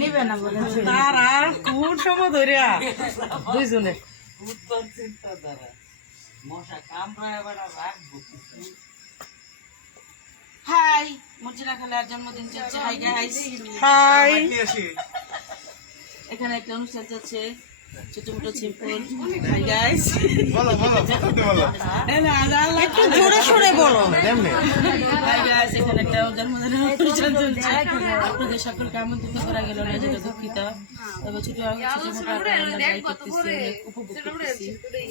নিবে না বলে তারা কোন সময় ধরিয়া দুইজনে হাই মর্জিনা খালার জন্মদিন চলছে। হাই গাইস, হাই এখানে একটা অনুষ্ঠান চলছে, ছোট মোটো সিম্পল। হাই গাইস, একটু জোরে সোরে বলো। হাই গাইস, এখানে একটা জন্মদিনের অনুষ্ঠান চলছে। আপনাদের সকলকে আমন্ত্রিত করা গেল না, যেটা দুঃখিত। তবে ছোট মোটো আমরা এনজয় করতেছি, অনেক উপভোগ করতেছি।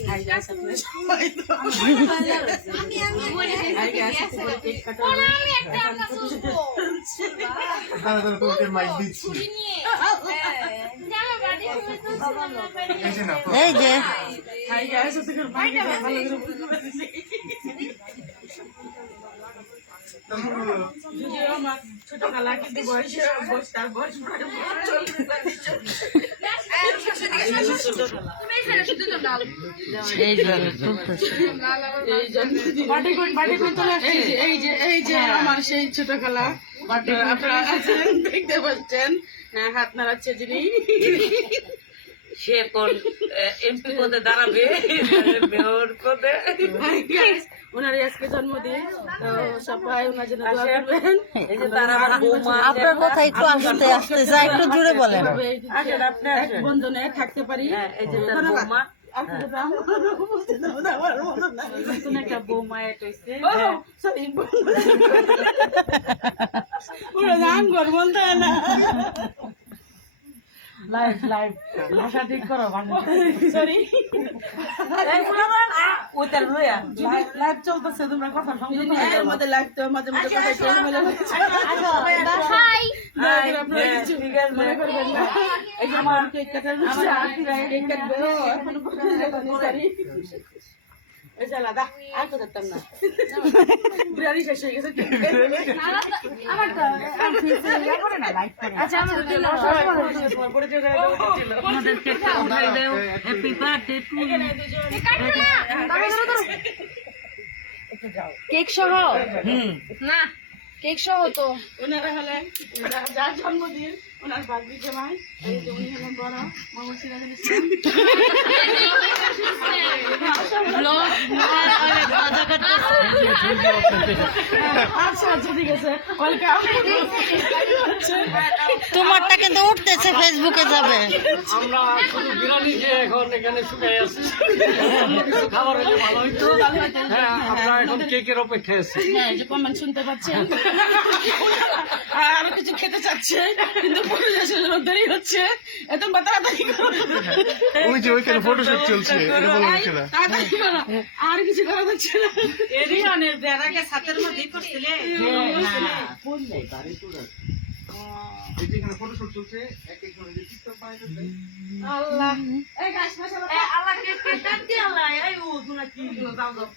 হাই গাইস, আপনারা সবাই তো হাই গাইস, আপনারা কেক কাটাবেন। এই যে হাই গাইস, ভালো করে যদিও আমার ছোট খালা কিন্তু বয়সে তার বয়স এই যে আমার সেই ছোট খালা, আপনারা দেখতে পাচ্ছেন হাত নাড়াচ্ছে যিনি। সে এখন এমপি পদে দাঁড়াবে, মেয়র পদে। ওনার আজকে জন্মদিন, তো সবাই ওনার জন্য দোয়া করবেন। এই যে তারা আপনার কথা একটু আসতে আসতে যা একটু জুড়ে বলেন। এক বন্ধনে থাকতে পারি। এই যে তার বৌমা নতুন একটা বৌমা এসেছে। বলতে না লাইভ লাইভ ভাষা ঠিক করো, সরি, লাইভ চলতেছে, তোমরা কথা আমাদের লাগতো মাঝে মাঝে কথা আপনারা কিছু মনে করবেন না। এই যে আমার কেক কাটার কেক কাটবে সরি আর তো দেখতাম না, বিরিয়ানি শেষ হয়ে গেছে। কেক সহ না, কেক সহ তো ওনারা হলেন যার জন্মদিন, ওনার বাগদি জামাই। এই যে উনি হলেন বড় মোহাম্মদ সিরাজুল ইসলাম। আচ্ছা আচ্ছা ঠিক আছে, ওয়েলকাম। তোমারটা কিন্তু উঠতেছে, ফেসবুকে যাবে। আমরা শুধু বিরিয়ানি খেয়ে এখন এখানে শুকাই আছি, খাবার হলে ভালো হইতো। হ্যাঁ, আমরা এখন কেকের অপেক্ষায় আছি। হ্যাঁ, যে কমেন্ট শুনতে পাচ্ছেন, আরো কিছু খেতে চাচ্ছে কিন্তু পরিবেশের জন্য দেরি হচ্ছে। এত তাড়াতাড়ি ওই যে ওইখানে ফটোশুট চলছে, এটা বলা হচ্ছে না। তাড়াতাড়ি করো, আর কিছু করা যাচ্ছে না। এরিয়ানের বেড়াকে ছাতের মধ্যে করছিলে। এই যে এখানে ফটোশুট চলছে, এক একজন যে টিকটক বানাইতেছে। আল্লাহ, এই গাইস মাশাআল্লাহ, আল্লাহ কে টান দিয়ে আল্লাহ এই ও তোমরা কি দাও দাও